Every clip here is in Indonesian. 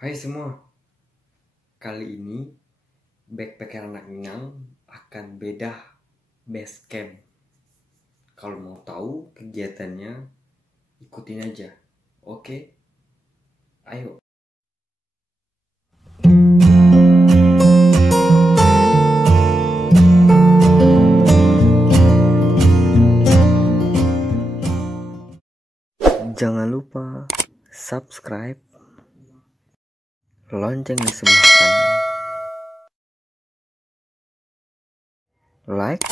Hai semua, kali ini backpacker anak Minang akan bedah base camp. Kalau mau tahu kegiatannya, ikutin aja. Oke? Ayo. Jangan lupa subscribe, lonceng di sebelah kanan, like,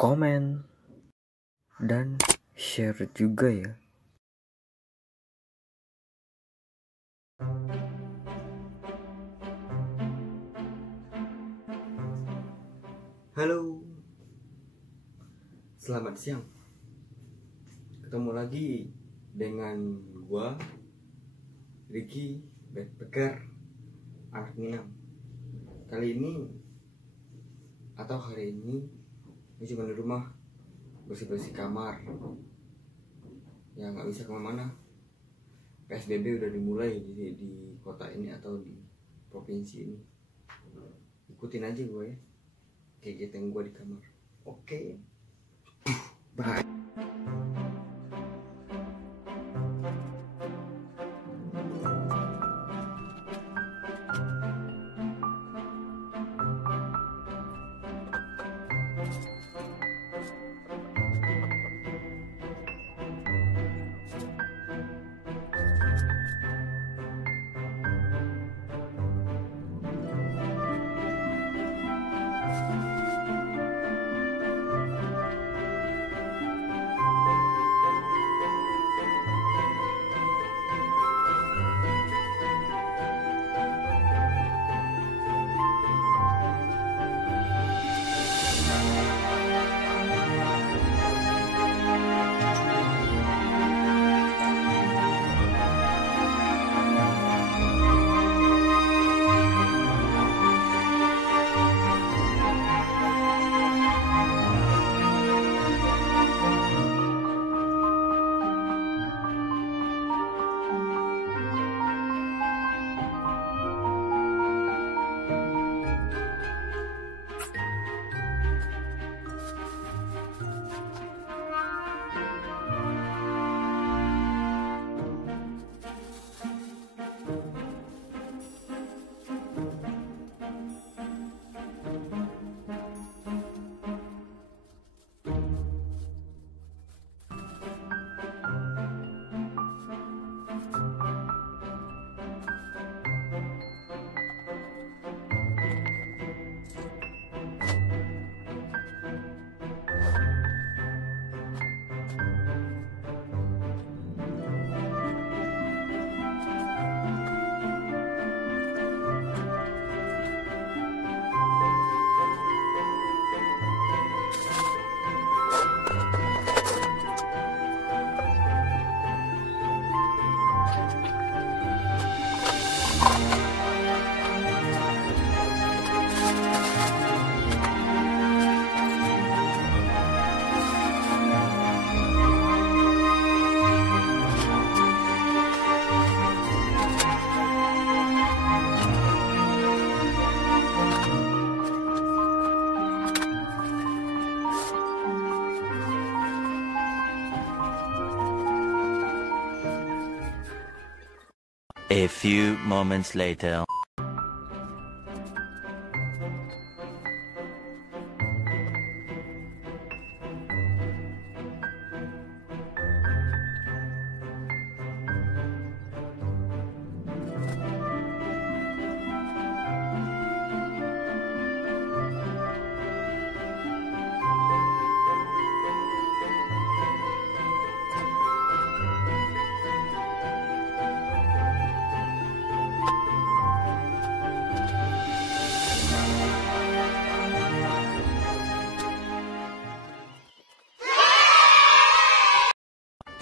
komen, dan share juga ya. Halo, selamat siang. Ketemu lagi dengan gua, Ricky, backpacker anak Minang. Kali ini atau hari ini cuma di rumah bersih-bersih kamar. Ya nggak bisa kemana-mana. PSBB udah dimulai di kota ini atau di provinsi ini. Ikutin aja gue ya kegiatan gue di kamar. Oke. Bye. A few moments later.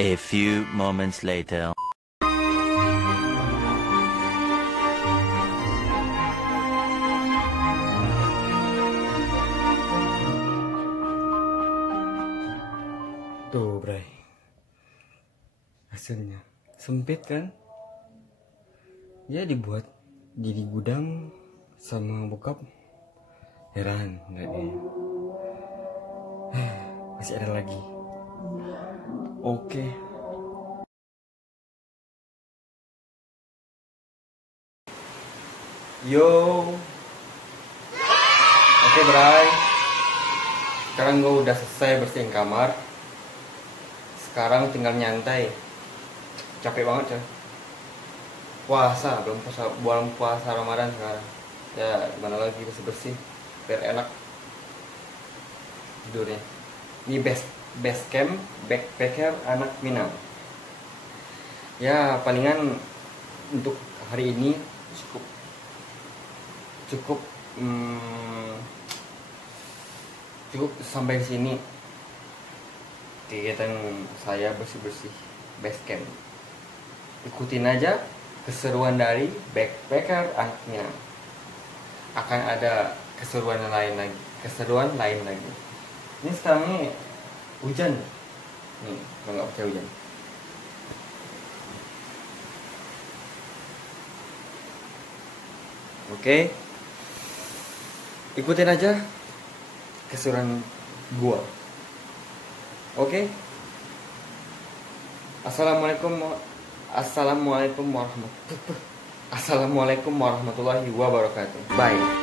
A few moments later. Tuh, Bray. Hasilnya sempit kan? Ya dibuat jadi gudang sama bokap. Heran nggak dia? Masih ada lagi. Oke. Yo. Oke, Bray. Sekarang gue udah selesai bersihin kamar. Sekarang tinggal nyantai. Capek banget coy. Puasa, belum puasa Ramadan sekarang. Ya gimana lagi, bersih-bersih biar enak tidurnya. Ini best camp backpacker anak Minang. Ya palingan untuk hari ini cukup sampai di sini kegiatan saya bersih-bersih base camp. Ikutin aja keseruan dari backpacker anak Minang. Akan ada keseruan lain lagi. Ini sekarang nih hujan nih, kalau nggak percaya hujan. Oke, ikutin aja keseruan gua. Oke. Assalamualaikum warahmatullahi wabarakatuh. Bye.